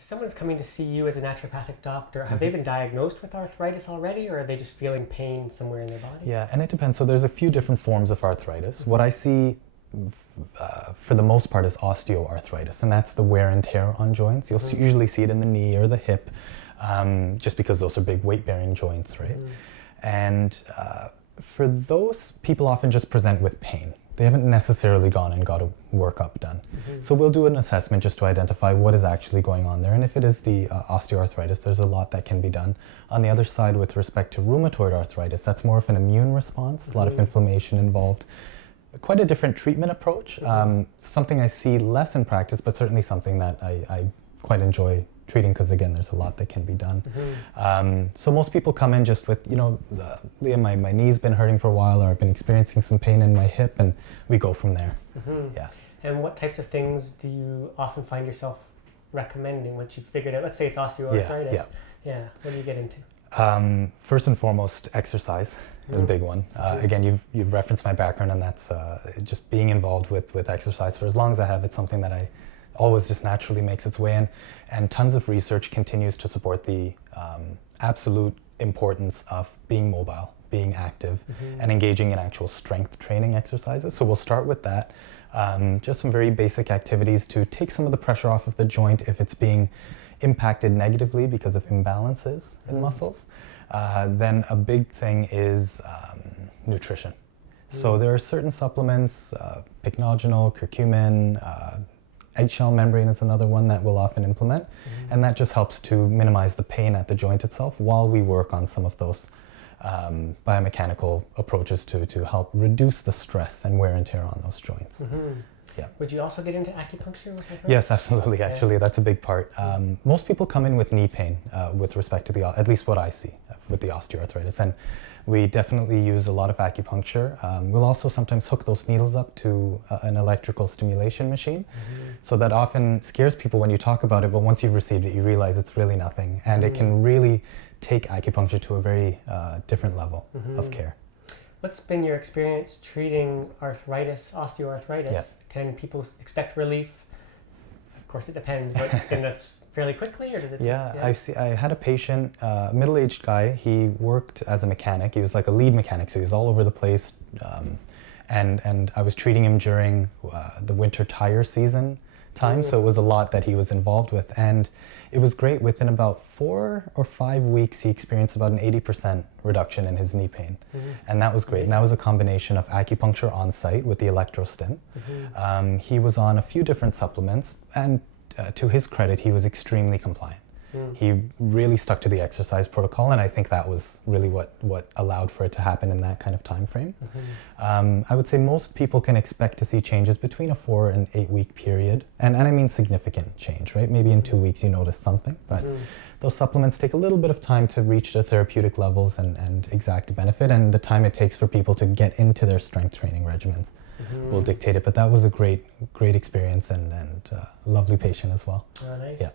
If someone's coming to see you as a naturopathic doctor, have they been diagnosed with arthritis already, or are they just feeling pain somewhere in their body? Yeah, and it depends. So there's a few different forms of arthritis. What I see for the most part is osteoarthritis, and that's the wear and tear on joints. You'll usually see it in the knee or the hip, just because those are big weight-bearing joints, right? And for those, people often just present with pain. They haven't necessarily gone and got a workup done. So we'll do an assessment just to identify what is actually going on there. And if it is the osteoarthritis, there's a lot that can be done. On the other side, with respect to rheumatoid arthritis, that's more of an immune response, a lot of inflammation involved. Quite a different treatment approach. Something I see less in practice, but certainly something that I quite enjoy treating, because again, there's a lot that can be done. So most people come in just with, Liam, my knee's been hurting for a while, or I've been experiencing some pain in my hip, and we go from there. Yeah. And what types of things do you often find yourself recommending once you've figured out, let's say it's osteoarthritis? Yeah. What do you get into? First and foremost, exercise is a big one. Again, you've referenced my background, and that's just being involved with exercise for as long as I have. It's something that I always just naturally makes its way in, and tons of research continues to support the absolute importance of being mobile, being active, and engaging in actual strength training exercises. So we'll start with that. Just some very basic activities to take some of the pressure off of the joint if it's being impacted negatively because of imbalances in muscles. Then a big thing is nutrition. So there are certain supplements, pycnogenol, curcumin, eggshell membrane is another one that we'll often implement, and that just helps to minimize the pain at the joint itself while we work on some of those biomechanical approaches to help reduce the stress and wear and tear on those joints. Yeah. Would you also get into acupuncture with arthritis? Yes, absolutely. Actually, that's a big part. Most people come in with knee pain with respect to at least what I see with the osteoarthritis, and we definitely use a lot of acupuncture. We'll also sometimes hook those needles up to an electrical stimulation machine. So that often scares people when you talk about it, but once you've received it, you realize it's really nothing, and it can really take acupuncture to a very different level of care. What's been your experience treating osteoarthritis? Yeah. Can people expect relief? Of course, it depends, but can this fairly quickly, or does it? I had a patient, middle-aged guy. He worked as a mechanic. He was like a lead mechanic, so he was all over the place. And I was treating him during the winter tire season time, so it was a lot that he was involved with, and it was great. Within about 4 or 5 weeks, he experienced about an 80% reduction in his knee pain, and that was great. And that was a combination of acupuncture on site with the electrostim. He was on a few different supplements, and to his credit, he was extremely compliant. He really stuck to the exercise protocol, and I think that was really what allowed for it to happen in that kind of time frame. I would say most people can expect to see changes between a 4 and 8 week period, and I mean significant change, right? Maybe in 2 weeks you notice something, but those supplements take a little bit of time to reach the therapeutic levels and exact benefit, and the time it takes for people to get into their strength training regimens will dictate it. But that was a great experience, and lovely patient as well. Oh, nice. Yeah.